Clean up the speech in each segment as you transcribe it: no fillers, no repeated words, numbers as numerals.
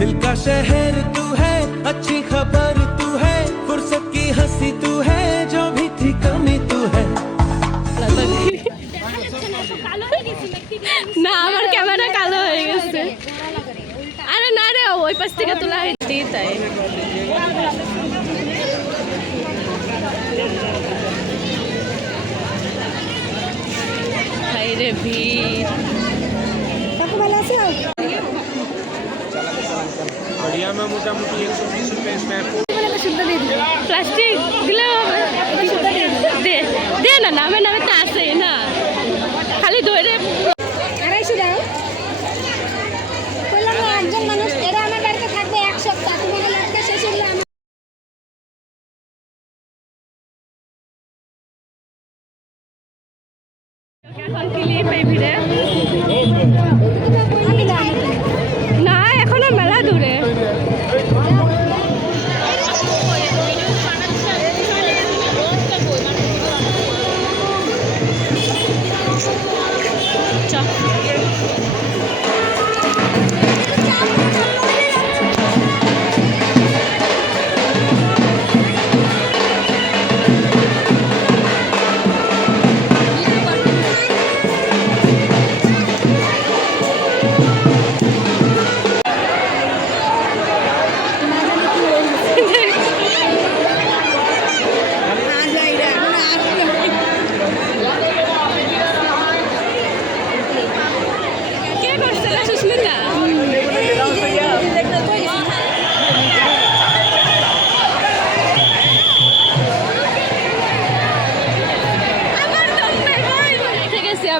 दिल का शहर तू है, अच्छी खबर तू है, फुर्सत की हंसी तू है, जो भी थी कमी तू है। না আমার ক্যামেরা কালো হয়ে গেছে। আরে না রে ওই পাশ থেকে তোলা হয়েছে তাই। হাই রে ভিড়। बढ़िया में मोटामोटी 120 रुपये इसमें প্লাস্টিক দিলেও দে দে না নামে নামে তো আসে না খালি ধরে 250 দাও বললাম না একজন মানুষ এরা আমার বাড়িতে থাকবে এক সপ্তাহ তোমাকে লাগতে শেষ হলো এখন ক্লিপ এই ভিড়ে না এখনো মেলা দূরে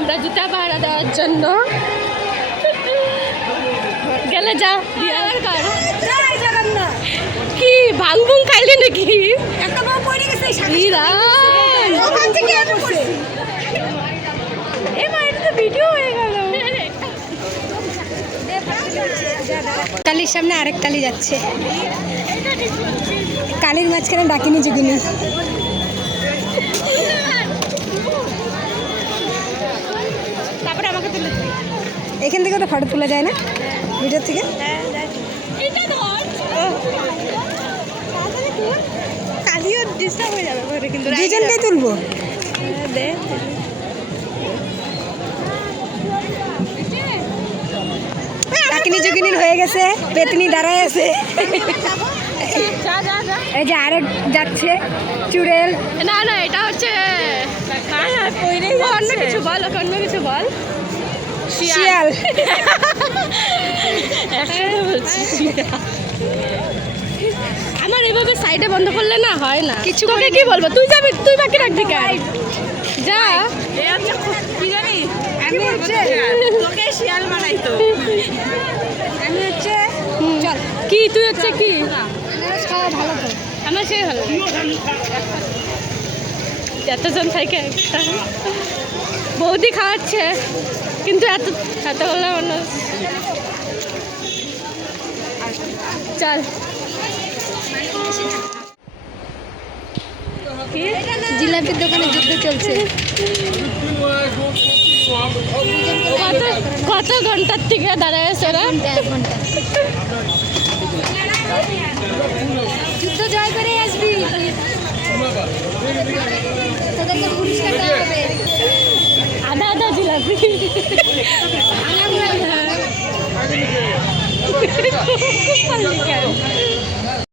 আমরা জুতা ভাড়া দেওয়ার জন্য গেলে যা কি ভাঙভুং খাইলি নাকি ভিডিও হয়ে গেল কালির সামনে আরেক কালি যাচ্ছে কালির মাঝখানে ডাকিনি জুগিনি এখান থেকে ওটা ফটো তোলা যায় না ভিডিও থেকে কালিও ডিস্টার্ব হয়ে যাবে কিন্তু দুজনটাই তুলবো ডাকিনি জুগিনি হয়ে গেছে পেতনি দাঁড়ায় আছে এই যে আরেক যাচ্ছে চুড়েল না না এটা হচ্ছে অন্য কিছু বল অন্য কিছু বল শিয়াল আমার এভাবে সাইডে বন্ধ করলে না হয় না কিছু তোকে কি বলবো তুই যাবি তুই বাকি রাখবি কেন যা কি জানি আমি হচ্ছে তোকে শিয়াল বানাই তো আমি হচ্ছে চল কি তুই হচ্ছে কি খাওয়া ভালো তো আমার সেই ভালো এতজন থাকে বৌদি খাওয়াচ্ছে কিন্তু এতগুলো মানুষ চল জিলাপির দোকানে যুদ্ধ চলছে কত ঘন্টার থেকে দাঁড়ায় আছে ওরা যুদ্ধ জয় করে আসবি তোদেরকে পুরস্কার দেওয়া হবে আধা আধা জিলাপি